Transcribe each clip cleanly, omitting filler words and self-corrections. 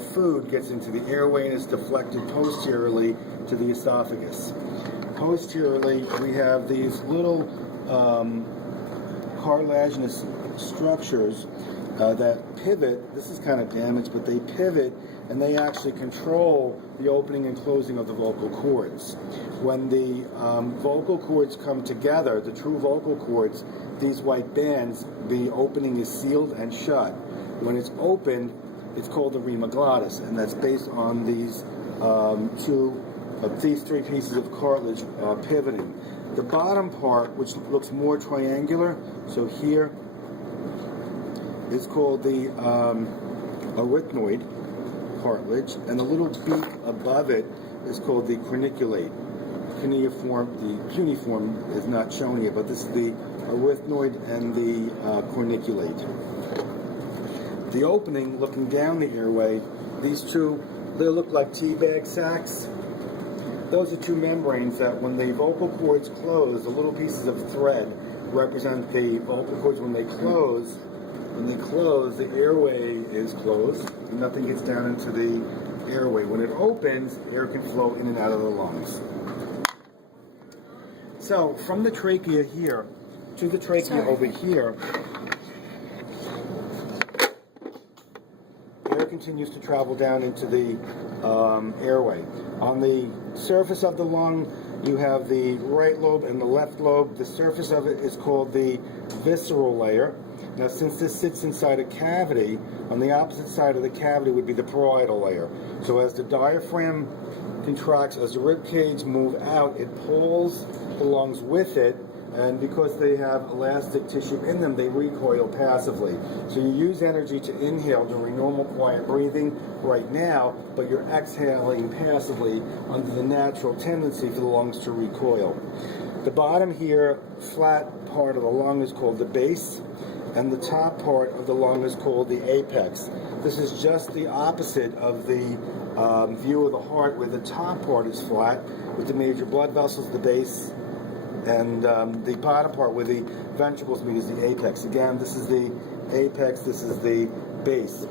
of food gets into the airway and is deflected posteriorly to the esophagus. Posteriorly, we have these little cartilaginous structures that pivot. This is kind of damaged, but they pivot and they actually control the opening and closing of the vocal cords. When the vocal cords come together, the true vocal cords, these white bands, the opening is sealed and shut. When it's open, it's called the rima glottis, and that's based on these these three pieces of cartilage pivoting. The bottom part, which looks more triangular, so here, is called the arytenoid cartilage, and the little beak above it is called the corniculate. The cuneiform is not shown here, but this is the arytenoid and the corniculate. The opening, looking down the airway, these two, they look like tea bag sacs. Those are two membranes that when the vocal cords close, the little pieces of thread represent the vocal cords. When they close, the airway is closed, and nothing gets down into the airway. When it opens, air can flow in and out of the lungs. So, from the trachea here to the trachea over here, air continues to travel down into the airway. On the surface of the lung, you have the right lobe and the left lobe. The surface of it is called the visceral layer. Now, since this sits inside a cavity, on the opposite side of the cavity would be the parietal layer. So as the diaphragm contracts, as the rib cage move out, it pulls the lungs with it, and because they have elastic tissue in them, they recoil passively. So you use energy to inhale during normal quiet breathing right now, but you're exhaling passively under the natural tendency for the lungs to recoil. The bottom here, flat part of the lung is called the base, and the top part of the lung is called the apex. This is just the opposite of the view of the heart, where the top part is flat with the major blood vessels, the base, and the bottom part where the ventricles meet is the apex. Again, this is the apex, this is the base.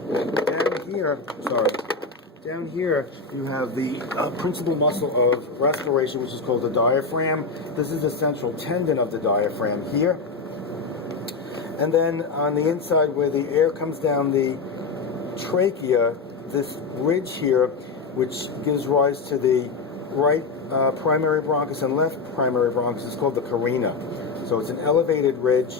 Down here you have the principal muscle of respiration, which is called the diaphragm. This is the central tendon of the diaphragm here. And then on the inside where the air comes down the trachea, this ridge here, which gives rise to the right primary bronchus and left primary bronchus, is called the carina. So it's an elevated ridge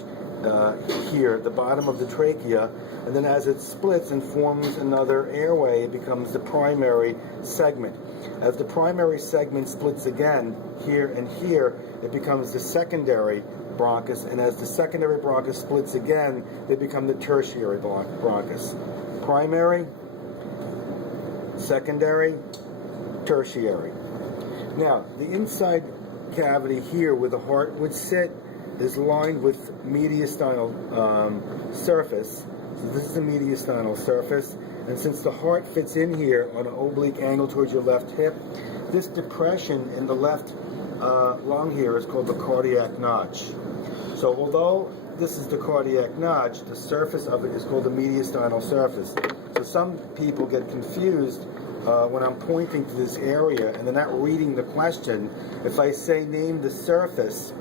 here at the bottom of the trachea, and then as it splits and forms another airway, it becomes the primary segment. As the primary segment splits again here and here, it becomes the secondary bronchus, and as the secondary bronchus splits again, they become the tertiary bronchus. Primary, secondary, tertiary. Now, the inside cavity here where the heart would sit is lined with mediastinal surface. So this is the mediastinal surface, and since the heart fits in here on an oblique angle towards your left hip, this depression in the left lung here is called the cardiac notch. So although this is the cardiac notch, the surface of it is called the mediastinal surface. So some people get confused when I'm pointing to this area and they're not reading the question. If I say name the surface,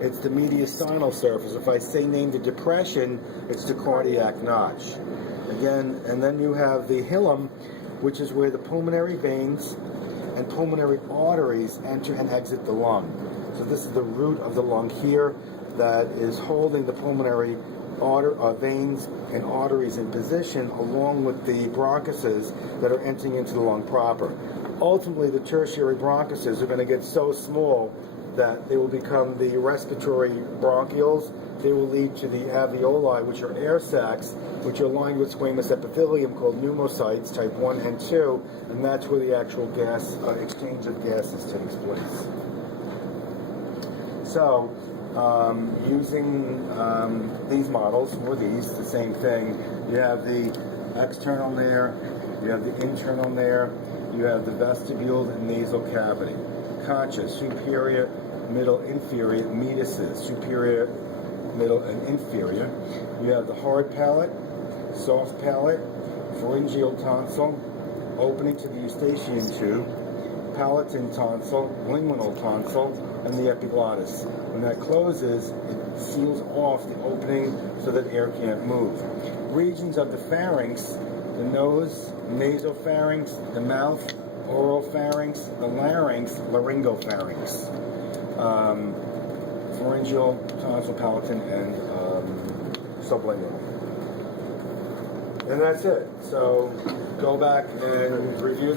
it's the mediastinal surface. If I say name the depression, it's the cardiac notch. Again, and then you have the hilum, which is where the pulmonary veins and pulmonary arteries enter and exit the lung. So this is the root of the lung here that is holding the pulmonary veins and arteries in position, along with the bronchuses that are entering into the lung proper. Ultimately, the tertiary bronchuses are going to get so small that they will become the respiratory bronchioles. They will lead to the alveoli, which are air sacs, which are lined with squamous epithelium called pneumocytes, type 1 and 2, and that's where the actual gas exchange of gases takes place. So, using these models, or these, the same thing, you have the external there, you have the internal there, you have the vestibule and nasal cavity. Concha, superior, middle, inferior, medices, superior, middle, and inferior. You have the hard palate, soft palate, pharyngeal tonsil, opening to the eustachian tube, palatine tonsil, lingual tonsil, and the epiglottis. When that closes, it seals off the opening so that air can't move. Regions of the pharynx, the nose, nasopharynx, the mouth, oropharynx, the larynx, laryngopharynx, pharyngeal, tonsil, palatine, and sublingual. And that's it. So go back and review